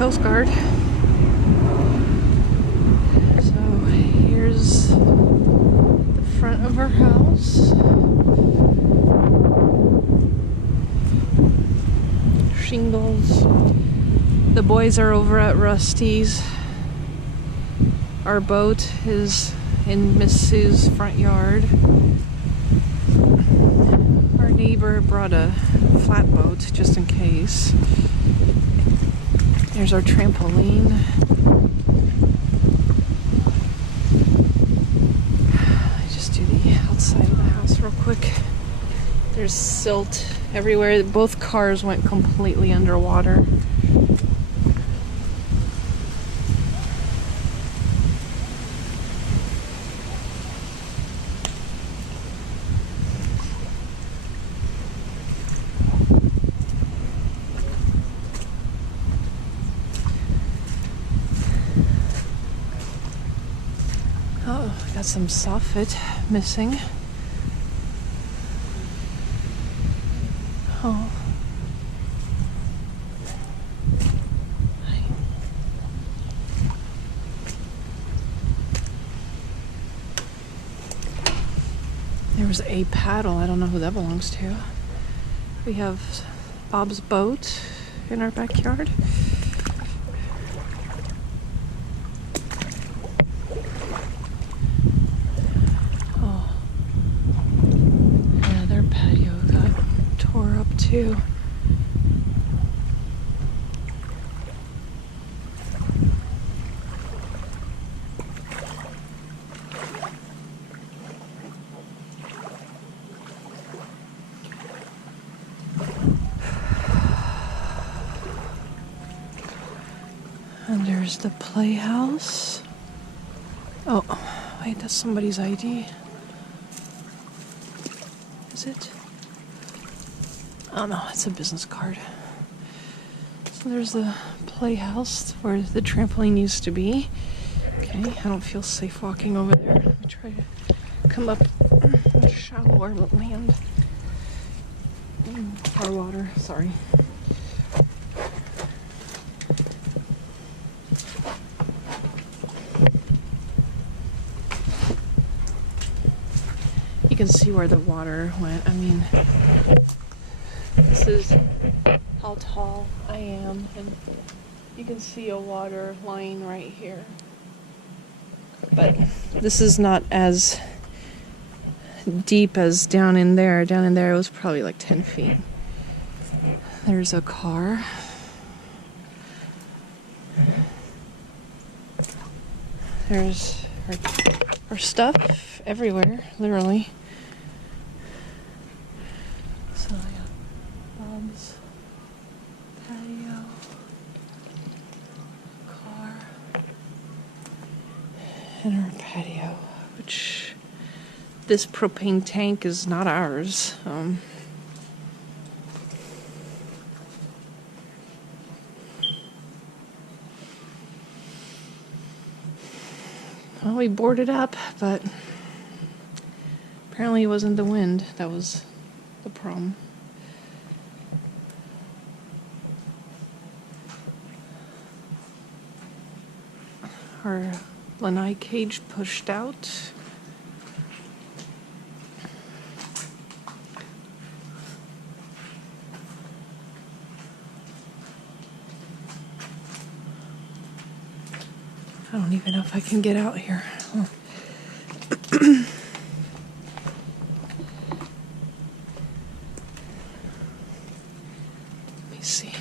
Coast Guard. So here's the front of our house. Shingles. The boys are over at Rusty's. Our boat is in Miss Sue's front yard. Our neighbor brought a flatboat just in case. There's our trampoline. I just do the outside of the house real quick. There's silt everywhere. Both cars went completely underwater. Oh, got some soffit missing. Oh. There was a paddle. I don't know who that belongs to. We have Bob's boat in our backyard. Oh. Yeah, their patio got tore up too. And there's the playhouse. Oh, wait, that's somebody's ID. Is it? Oh no, it's a business card. So there's the playhouse where the trampoline used to be. Okay, I don't feel safe walking over there. Let me try to come up shallower land. Our water, sorry. You can see where the water went. I mean, this is how tall I am, and you can see a water line right here. But this is not as deep as down in there. Down in there it was probably like 10 feet. There's a car. There's our stuff everywhere, literally. So yeah, Bob's patio, car, and our patio, which this propane tank is not ours. Well, we boarded up, but apparently it wasn't the wind that was the problem. Our lanai cage pushed out. I don't even know if I can get out here. Oh. Let me see.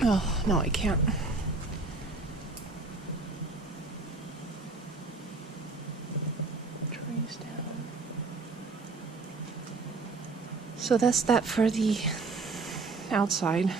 Oh, no, I can't. Trees down. So that's that for the outside.